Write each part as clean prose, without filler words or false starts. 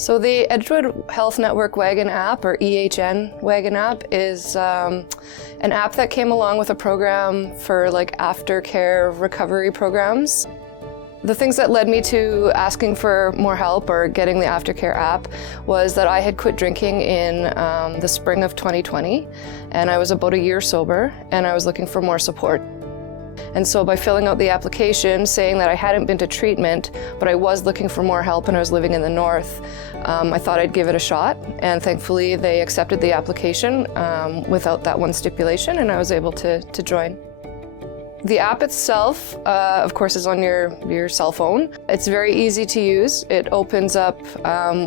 So the Edgewood Health Network Wagon App, or EHN Wagon App, is an app that came along with a program for like aftercare recovery programs. The things that led me to asking for more help or getting the aftercare app was that I had quit drinking in the spring of 2020, and I was about a year sober, and I was looking for more support. And so by filling out the application saying that I hadn't been to treatment, but I was looking for more help and I was living in the north, I thought I'd give it a shot. And thankfully they accepted the application without that one stipulation, and I was able to join. The app itself, of course, is on your cell phone. It's very easy to use. It opens up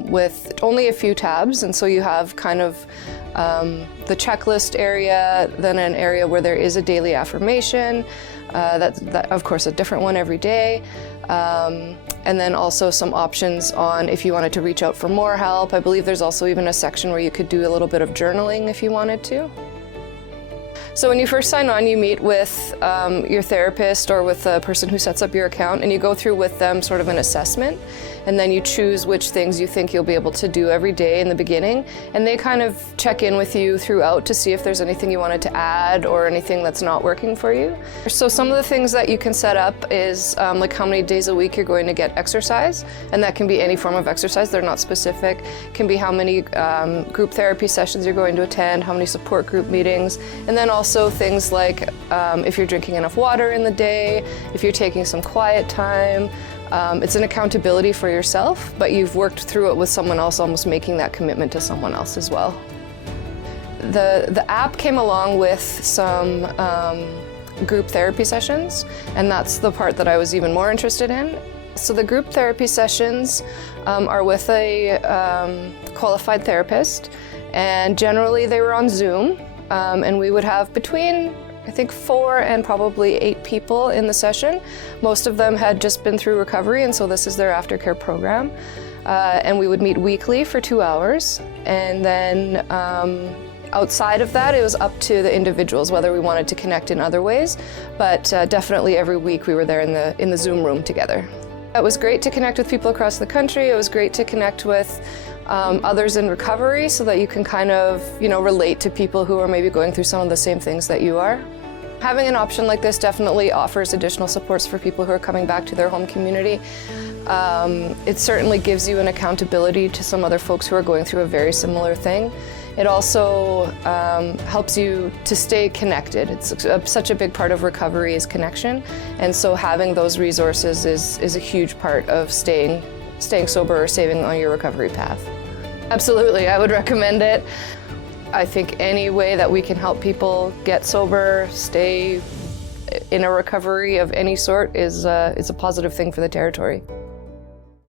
with only a few tabs, and so you have kind of the checklist area, then an area where there is a daily affirmation, that of course a different one every day, and then also some options on if you wanted to reach out for more help. I believe there's also even a section where you could do a little bit of journaling if you wanted to. So when you first sign on, you meet with your therapist or with the person who sets up your account, and you go through with them sort of an assessment, and then you choose which things you think you'll be able to do every day in the beginning, and they kind of check in with you throughout to see if there's anything you wanted to add or anything that's not working for you. So some of the things that you can set up is like how many days a week you're going to get exercise, and that can be any form of exercise, they're not specific. It can be how many group therapy sessions you're going to attend, how many support group meetings, and then also things like if you're drinking enough water in the day, if you're taking some quiet time. It's an accountability for yourself, but you've worked through it with someone else, almost making that commitment to someone else as well. The app came along with some group therapy sessions, and that's the part that I was even more interested in. So the group therapy sessions are with a qualified therapist, and generally they were on Zoom, and we would have between I think 4 and probably 8 people in the session. Most of them had just been through recovery, and so this is their aftercare program. And we would meet weekly for 2 hours. And then outside of that, it was up to the individuals whether we wanted to connect in other ways. But definitely every week we were there in the Zoom room together. It was great to connect with people across the country. It was great to connect with others in recovery so that you can kind of, relate to people who are maybe going through some of the same things that you are. Having an option like this definitely offers additional supports for people who are coming back to their home community. It certainly gives you an accountability to some other folks who are going through a very similar thing. It also helps you to stay connected. It's such a big part of recovery is connection, and so having those resources is a huge part of staying sober or staying on your recovery path. Absolutely, I would recommend it. I think any way that we can help people get sober, stay in a recovery of any sort is a positive thing for the territory.